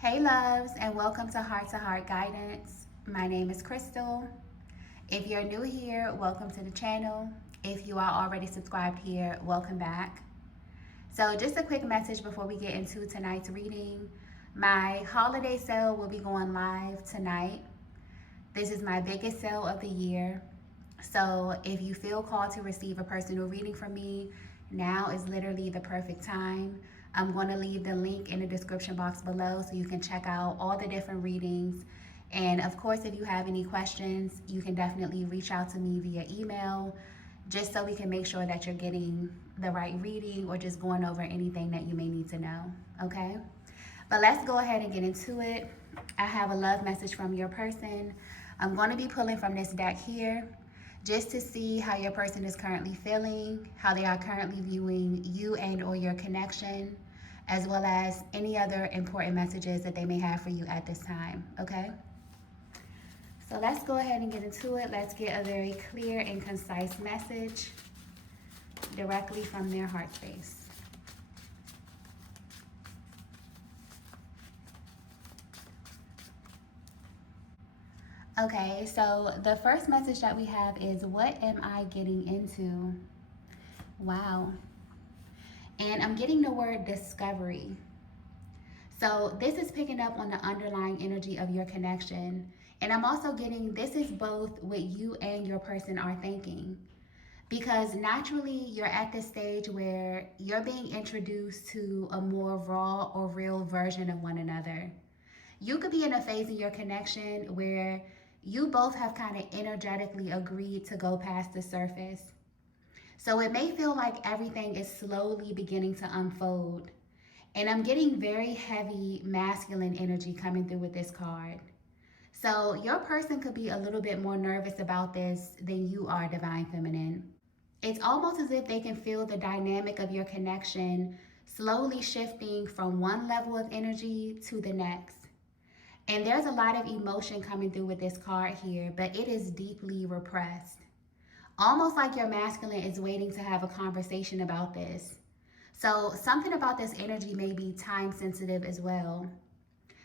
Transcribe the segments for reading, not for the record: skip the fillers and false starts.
Hey loves, and welcome to Heart Guidance. My name is Crystal. If you're new here, welcome to the channel. If you are already subscribed here, welcome back. So just a quick message before we get into tonight's reading. My holiday sale will be going live tonight. This is my biggest sale of the year. So if you feel called to receive a personal reading from me, now is literally the perfect time. I'm going to leave the link in the description box below so you can check out all the different readings. And of course, if you have any questions, you can definitely reach out to me via email just so we can make sure that you're getting the right reading or just going over anything that you may need to know. Okay? But let's go ahead and get into it. I have a love message from your person. I'm going to be pulling from this deck here just to see how your person is currently feeling, how they are currently viewing you and or your connection, as well as any other important messages that they may have for you at this time, okay? So let's go ahead and get into it. Let's get a very clear and concise message directly from their heart space. Okay, so the first message that we have is, what am I getting into? Wow. And I'm getting the word discovery. So this is picking up on the underlying energy of your connection. And I'm also getting this is both what you and your person are thinking. Because naturally, you're at this stage where you're being introduced to a more raw or real version of one another. You could be in a phase in your connection where you both have kind of energetically agreed to go past the surface. So it may feel like everything is slowly beginning to unfold. And I'm getting very heavy masculine energy coming through with this card. So your person could be a little bit more nervous about this than you are, Divine Feminine. It's almost as if they can feel the dynamic of your connection slowly shifting from one level of energy to the next. And there's a lot of emotion coming through with this card here, but it is deeply repressed. Almost like your masculine is waiting to have a conversation about this. So something about this energy may be time sensitive as well.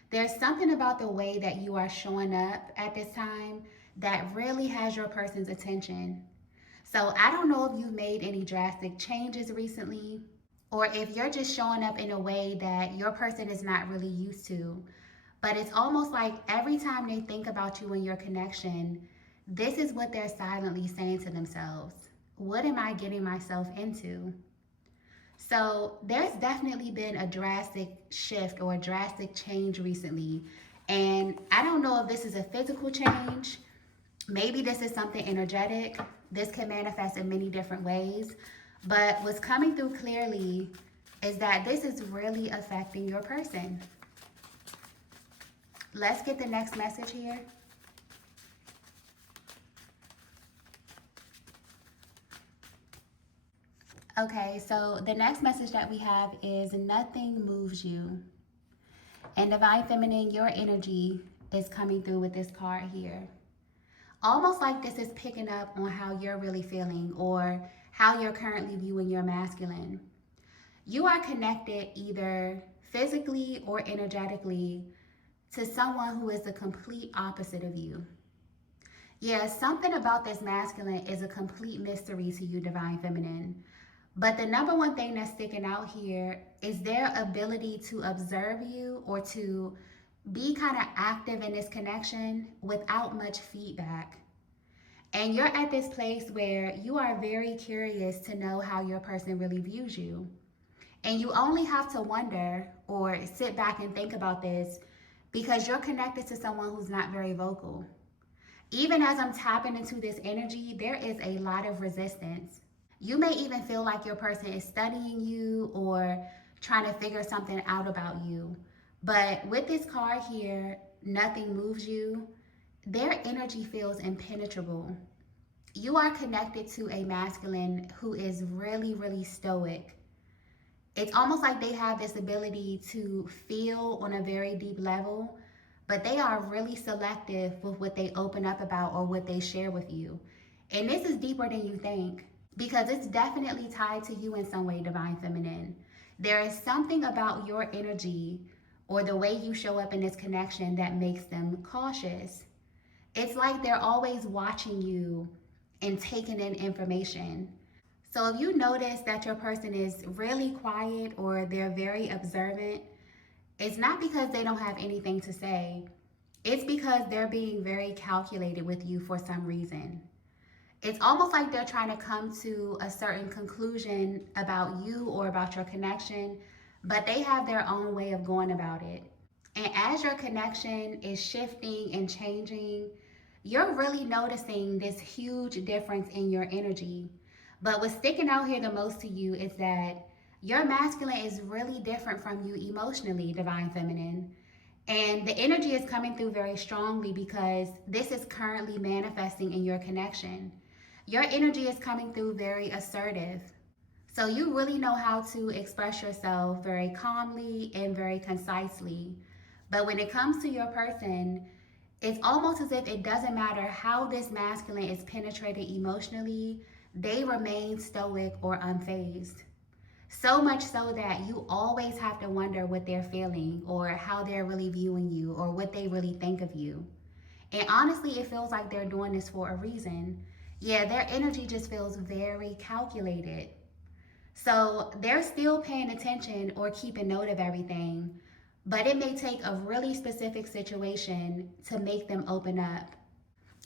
There's something about the way that you are showing up at this time that really has your person's attention. So I don't know if you've made any drastic changes recently, or if you're just showing up in a way that your person is not really used to. But it's almost like every time they think about you and your connection, this is what they're silently saying to themselves. What am I getting myself into? So there's definitely been a drastic shift or a drastic change recently. And I don't know if this is a physical change. Maybe this is something energetic. This can manifest in many different ways. But what's coming through clearly is that this is really affecting your person. Let's get the next message here. Okay, so the next message that we have is, nothing moves you. And Divine Feminine, your energy is coming through with this card here. Almost like this is picking up on how you're really feeling or how you're currently viewing your masculine. You are connected either physically or energetically to someone who is the complete opposite of you. Yeah, something about this masculine is a complete mystery to you, Divine Feminine. But the number one thing that's sticking out here is their ability to observe you or to be kind of active in this connection without much feedback. And you're at this place where you are very curious to know how your person really views you. And you only have to wonder or sit back and think about this because you're connected to someone who's not very vocal. Even as I'm tapping into this energy, there is a lot of resistance. You may even feel like your person is studying you or trying to figure something out about you. But with this card here, nothing moves you. Their energy feels impenetrable. You are connected to a masculine who is really, really stoic. It's almost like they have this ability to feel on a very deep level, but they are really selective with what they open up about or what they share with you. And this is deeper than you think because it's definitely tied to you in some way, Divine Feminine. There is something about your energy or the way you show up in this connection that makes them cautious. It's like they're always watching you and taking in information. So if you notice that your person is really quiet or they're very observant, it's not because they don't have anything to say. It's because they're being very calculated with you for some reason. It's almost like they're trying to come to a certain conclusion about you or about your connection, but they have their own way of going about it. And as your connection is shifting and changing, you're really noticing this huge difference in your energy. But what's sticking out here the most to you is that your masculine is really different from you emotionally, divine feminine. And the energy is coming through very strongly because this is currently manifesting in your connection. Your energy is coming through very assertive. So you really know how to express yourself very calmly and very concisely. But when it comes to your person, it's almost as if it doesn't matter how this masculine is penetrated emotionally, they remain stoic or unfazed. So much so that you always have to wonder what they're feeling or how they're really viewing you or what they really think of you. And honestly, it feels like they're doing this for a reason. Yeah, their energy just feels very calculated. So they're still paying attention or keeping note of everything, but it may take a really specific situation to make them open up.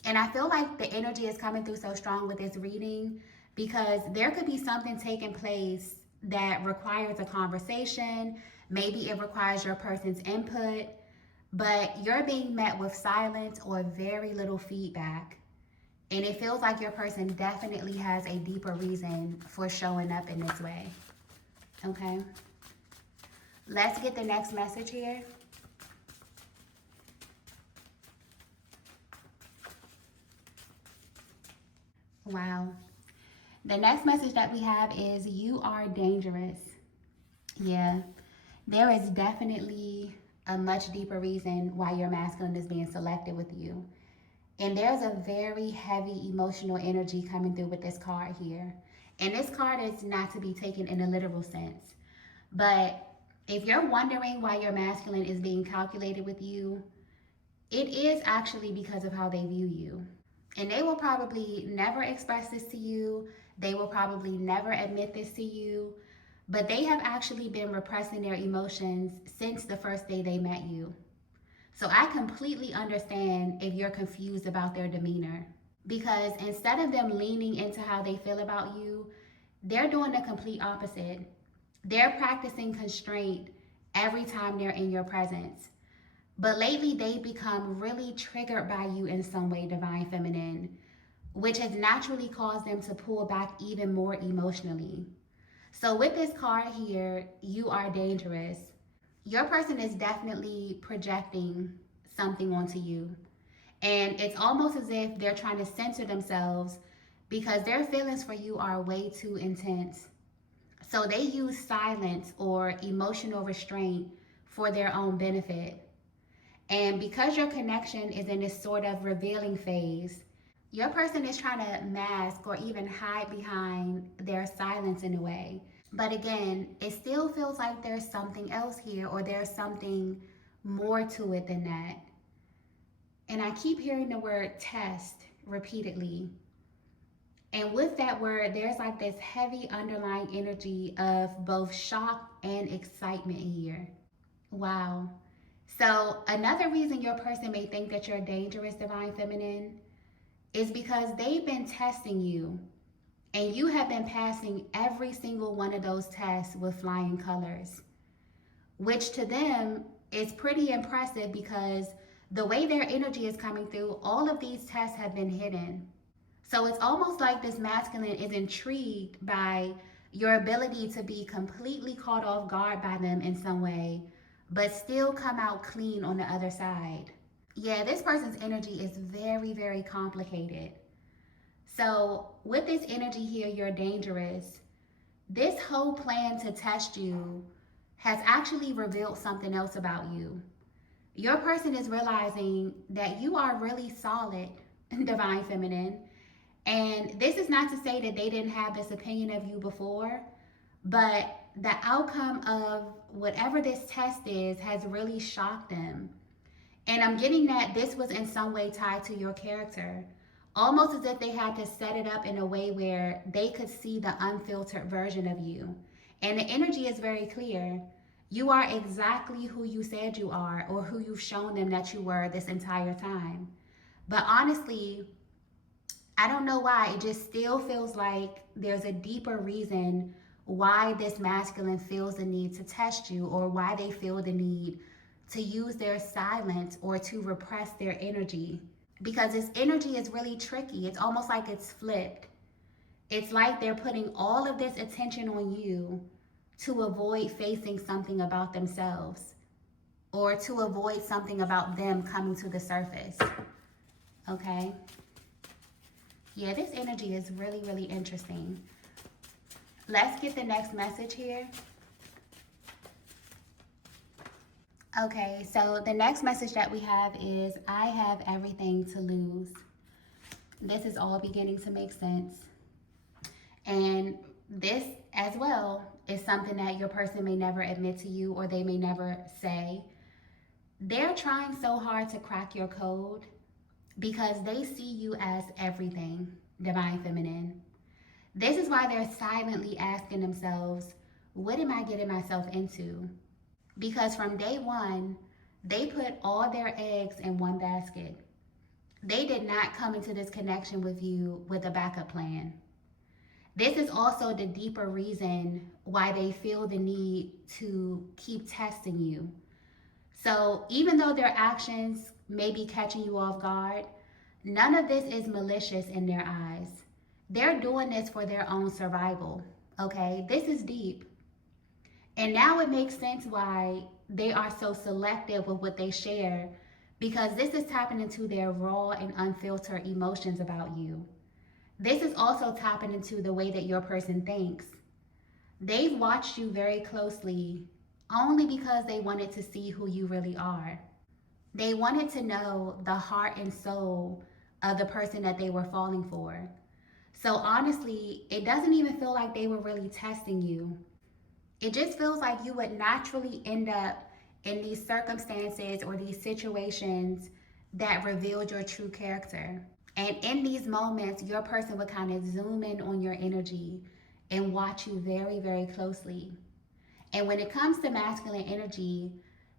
And I feel like the energy is coming through so strong with this reading because there could be something taking place that requires a conversation. Maybe it requires your person's input, but you're being met with silence or very little feedback. And it feels like your person definitely has a deeper reason for showing up in this way. Okay? Let's get the next message here. Wow. The next message that we have is you are dangerous. Yeah, there is definitely a much deeper reason why your masculine is being selected with you. And there's a very heavy emotional energy coming through with this card here. And this card is not to be taken in a literal sense. But if you're wondering why your masculine is being calculated with you, it is actually because of how they view you. And they will probably never express this to you. They will probably never admit this to you. But they have actually been repressing their emotions since the first day they met you. So I completely understand if you're confused about their demeanor. Because instead of them leaning into how they feel about you, they're doing the complete opposite. They're practicing constraint every time they're in your presence. But lately, they've become really triggered by you in some way, divine feminine, which has naturally caused them to pull back even more emotionally. So, with this card here, you are dangerous. Your person is definitely projecting something onto you. And it's almost as if they're trying to censor themselves because their feelings for you are way too intense. So, they use silence or emotional restraint for their own benefit. And because your connection is in this sort of revealing phase, your person is trying to mask or even hide behind their silence in a way. But again, it still feels like there's something else here or there's something more to it than that. And I keep hearing the word test repeatedly. And with that word, there's like this heavy underlying energy of both shock and excitement here. Wow. So another reason your person may think that you're dangerous, divine feminine, is because they've been testing you and you have been passing every single one of those tests with flying colors, which to them is pretty impressive because the way their energy is coming through, all of these tests have been hidden. So it's almost like this masculine is intrigued by your ability to be completely caught off guard by them in some way, but still come out clean on the other side. Yeah, this person's energy is very, very complicated. So with this energy here, you're dangerous. This whole plan to test you has actually revealed something else about you. Your person is realizing that you are really solid, divine feminine. And this is not to say that they didn't have this opinion of you before, but the outcome of whatever this test is has really shocked them. And I'm getting that this was in some way tied to your character, almost as if they had to set it up in a way where they could see the unfiltered version of you. And the energy is very clear. You are exactly who you said you are, or who you've shown them that you were this entire time. But honestly, I don't know why. It just still feels like there's a deeper reason why this masculine feels the need to test you, or why they feel the need to use their silence or to repress their energy. Because this energy is really tricky. It's almost like it's flipped. It's like they're putting all of this attention on you to avoid facing something about themselves, or to avoid something about them coming to the surface. Okay? Yeah, this energy is really, really interesting. Let's get the next message here. Okay, so the next message that we have is, I have everything to lose. This is all beginning to make sense. And this as well is something that your person may never admit to you, or they may never say. They're trying so hard to crack your code because they see you as everything, divine feminine. This is why they're silently asking themselves, what am I getting myself into? Because from day one, they put all their eggs in one basket. They did not come into this connection with you with a backup plan. This is also the deeper reason why they feel the need to keep testing you. So even though their actions may be catching you off guard, none of this is malicious in their eyes. They're doing this for their own survival, okay? This is deep. And now it makes sense why they are so selective with what they share, because this is tapping into their raw and unfiltered emotions about you. This is also tapping into the way that your person thinks. They've watched you very closely only because they wanted to see who you really are. They wanted to know the heart and soul of the person that they were falling for. So honestly, it doesn't even feel like they were really testing you. It just feels like you would naturally end up in these circumstances or these situations that revealed your true character. And in these moments, your person would kind of zoom in on your energy and watch you very, very closely. And when it comes to masculine energy,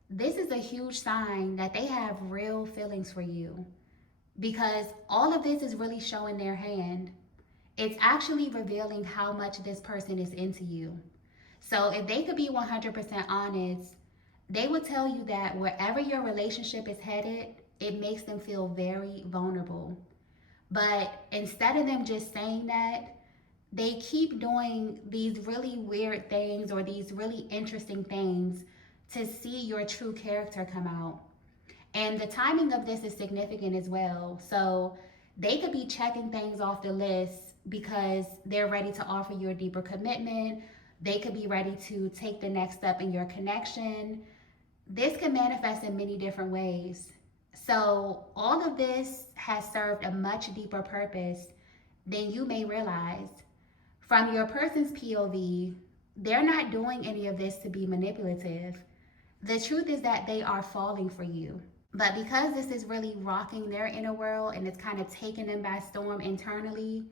this is a huge sign that they have real feelings for you, because all of this is really showing their hand. It's actually revealing how much this person is into you. So if they could be 100% honest, they would tell you that wherever your relationship is headed, it makes them feel very vulnerable. But instead of them just saying that, they keep doing these really weird things or these really interesting things to see your true character come out. And the timing of this is significant as well. So they could be checking things off the list because they're ready to offer you a deeper commitment. They could be ready to take the next step in your connection. This can manifest in many different ways. So all of this has served a much deeper purpose than you may realize. From your person's POV, they're not doing any of this to be manipulative. The truth is that they are falling for you. But because this is really rocking their inner world and it's kind of taking them by storm internally,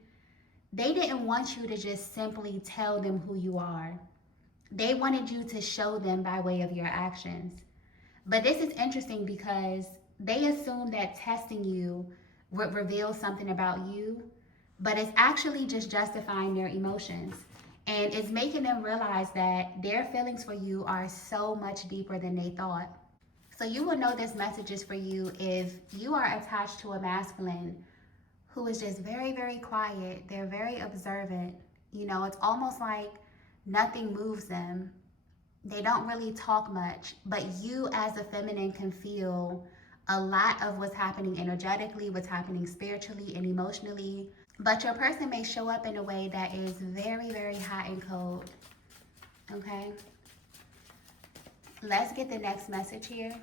they didn't want you to just simply tell them who you are. They wanted you to show them by way of your actions. But this is interesting because they assume that testing you would reveal something about you, but it's actually just justifying their emotions. And it's making them realize that their feelings for you are so much deeper than they thought. So you will know this message is for you if you are attached to a masculine who is just very, very quiet. They're very observant. You know, it's almost like nothing moves them. They don't really talk much, but you as a feminine can feel a lot of what's happening energetically, what's happening spiritually and emotionally. But your person may show up in a way that is very, very hot and cold. Okay? Let's get the next message here.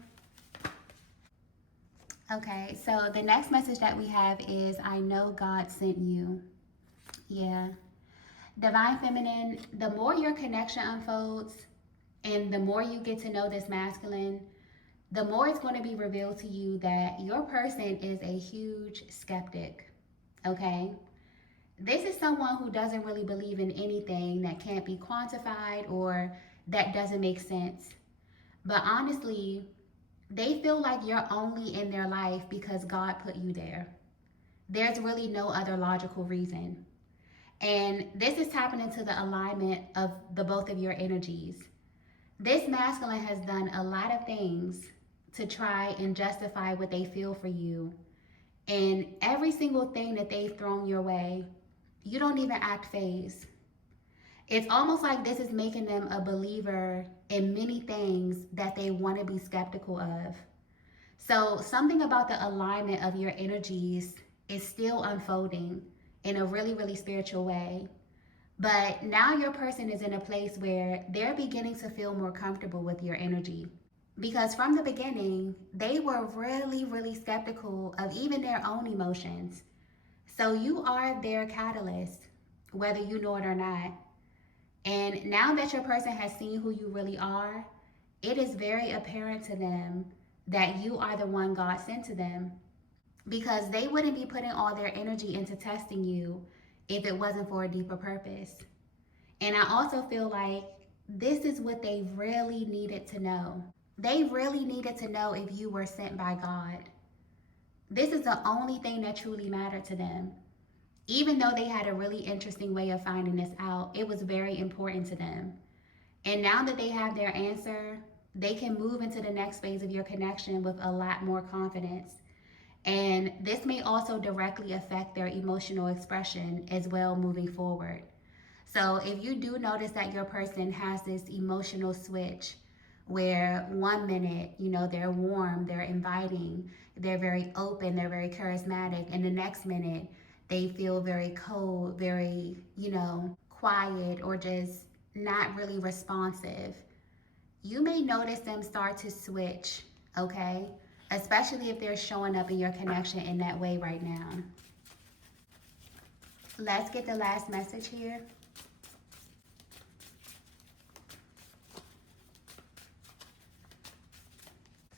Okay, so the next message that we have is, I know God sent you. Yeah. Divine Feminine, the more your connection unfolds and the more you get to know this masculine, the more it's going to be revealed to you that your person is a huge skeptic, okay? This is someone who doesn't really believe in anything that can't be quantified or that doesn't make sense. But honestly, they feel like you're only in their life because God put you there. There's really no other logical reason. And this is tapping into the alignment of the both of your energies. This masculine has done a lot of things to try and justify what they feel for you. And every single thing that they've thrown your way, you don't even act phased. It's almost like this is making them a believer in many things that they want to be skeptical of. So, something about the alignment of your energies is still unfolding in a really, really spiritual way. But now your person is in a place where they're beginning to feel more comfortable with your energy. Because from the beginning, they were really, really skeptical of even their own emotions. So you are their catalyst, whether you know it or not. And now that your person has seen who you really are, it is very apparent to them that you are the one God sent to them. Because they wouldn't be putting all their energy into testing you if it wasn't for a deeper purpose. And I also feel like this is what they really needed to know. They really needed to know if you were sent by God. This is the only thing that truly mattered to them. Even though they had a really interesting way of finding this out, it was very important to them. And now that they have their answer, they can move into the next phase of your connection with a lot more confidence. And this may also directly affect their emotional expression as well moving forward. So if you do notice that your person has this emotional switch where one minute, they're warm, they're inviting, they're very open, they're very charismatic, and the next minute they feel very cold, very, quiet, or just not really responsive, you may notice them start to switch, okay? Especially if they're showing up in your connection in that way right now. Let's get the last message here.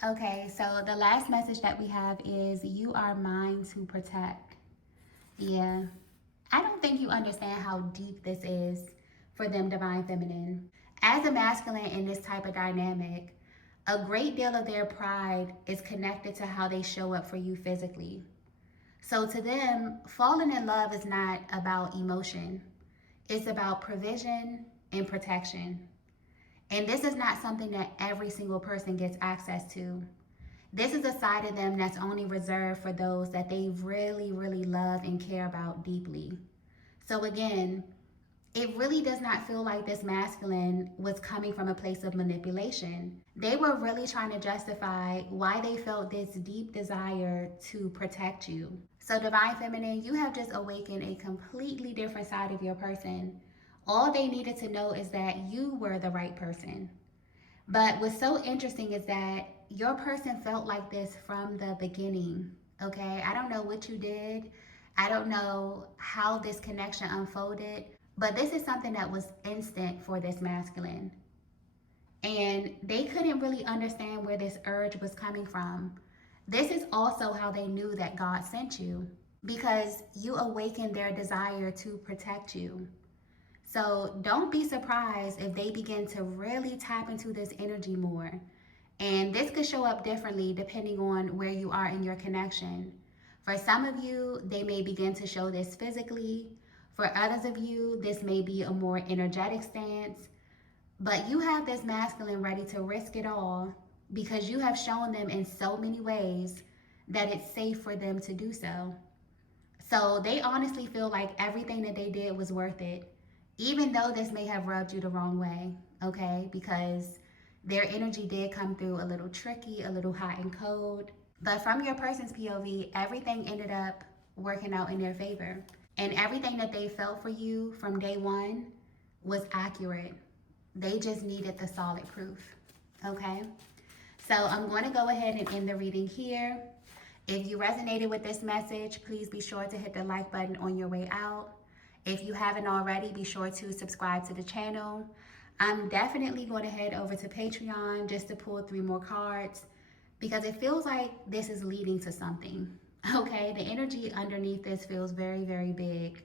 Okay, so the last message that we have is you are mine to protect. Yeah, I don't think you understand how deep this is for them, Divine Feminine. As a masculine in this type of dynamic, a great deal of their pride is connected to how they show up for you physically. So to them, falling in love is not about emotion. It's about provision and protection. And this is not something that every single person gets access to. This is a side of them that's only reserved for those that they really, really love and care about deeply. So again, it really does not feel like this masculine was coming from a place of manipulation. They were really trying to justify why they felt this deep desire to protect you. So Divine Feminine, you have just awakened a completely different side of your person. All they needed to know is that you were the right person. But what's so interesting is that your person felt like this from the beginning, okay? I don't know what you did. I don't know how this connection unfolded, but this is something that was instant for this masculine. And they couldn't really understand where this urge was coming from. This is also how they knew that God sent you, because you awakened their desire to protect you. So don't be surprised if they begin to really tap into this energy more. And this could show up differently depending on where you are in your connection. For some of you, they may begin to show this physically. For others of you, this may be a more energetic stance. But you have this masculine ready to risk it all because you have shown them in so many ways that it's safe for them to do so. So they honestly feel like everything that they did was worth it, even though this may have rubbed you the wrong way, okay? Because their energy did come through a little tricky, a little hot and cold. But from your person's POV, everything ended up working out in their favor. And everything that they felt for you from day one was accurate. They just needed the solid proof, okay? So I'm going to go ahead and end the reading here. If you resonated with this message, please be sure to hit the like button on your way out. If you haven't already, be sure to subscribe to the channel. I'm definitely going to head over to Patreon just to pull 3 more cards because it feels like this is leading to something. Okay, the energy underneath this feels very, very big.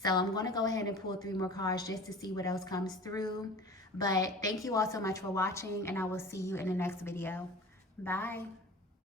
So I'm going to go ahead and pull 3 more cards just to see what else comes through. But thank you all so much for watching, and I will see you in the next video. Bye.